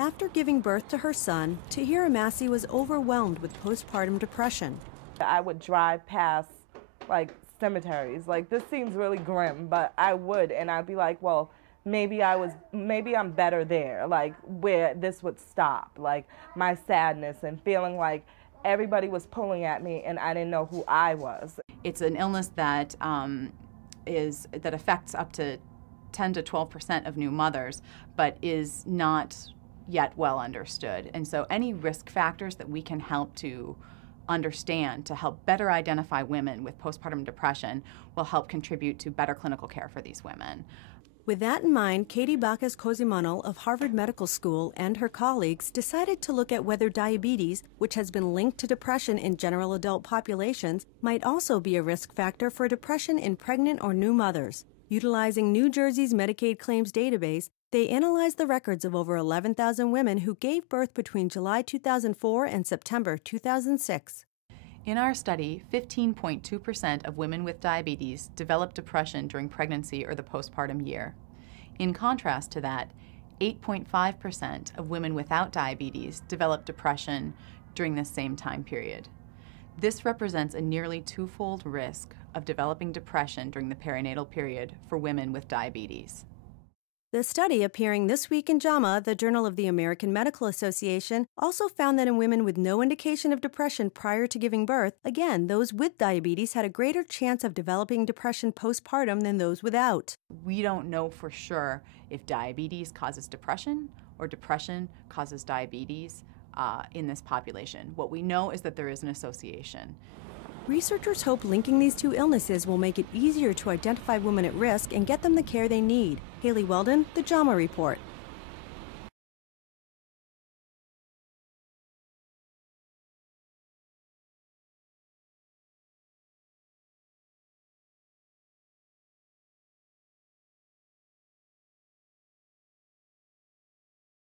After giving birth to her son, Tahira Massey was overwhelmed with postpartum depression. I would drive past like cemeteries. Like, this seems really grim, but I would, and I'd be like, well, maybe I'm better there, like where this would stop, like my sadness and feeling like everybody was pulling at me and I didn't know who I was. It's an illness that that affects up to 10 to 12% of new mothers, but is not yet well understood. And so any risk factors that we can help to understand to help better identify women with postpartum depression will help contribute to better clinical care for these women. With that in mind, Katie Bacchus-Cozimanel of Harvard Medical School and her colleagues decided to look at whether diabetes, which has been linked to depression in general adult populations, might also be a risk factor for depression in pregnant or new mothers. Utilizing New Jersey's Medicaid claims database, they analyzed the records of over 11,000 women who gave birth between July 2004 and September 2006. In our study, 15.2% of women with diabetes developed depression during pregnancy or the postpartum year. In contrast to that, 8.5% of women without diabetes developed depression during the same time period. This represents a nearly twofold risk of developing depression during the perinatal period for women with diabetes. The study, appearing this week in JAMA, the Journal of the American Medical Association, also found that in women with no indication of depression prior to giving birth, again, those with diabetes had a greater chance of developing depression postpartum than those without. We don't know for sure if diabetes causes depression or depression causes diabetes in this population. What we know is that there is an association. Researchers hope linking these two illnesses will make it easier to identify women at risk and get them the care they need. Haley Weldon, the JAMA Report.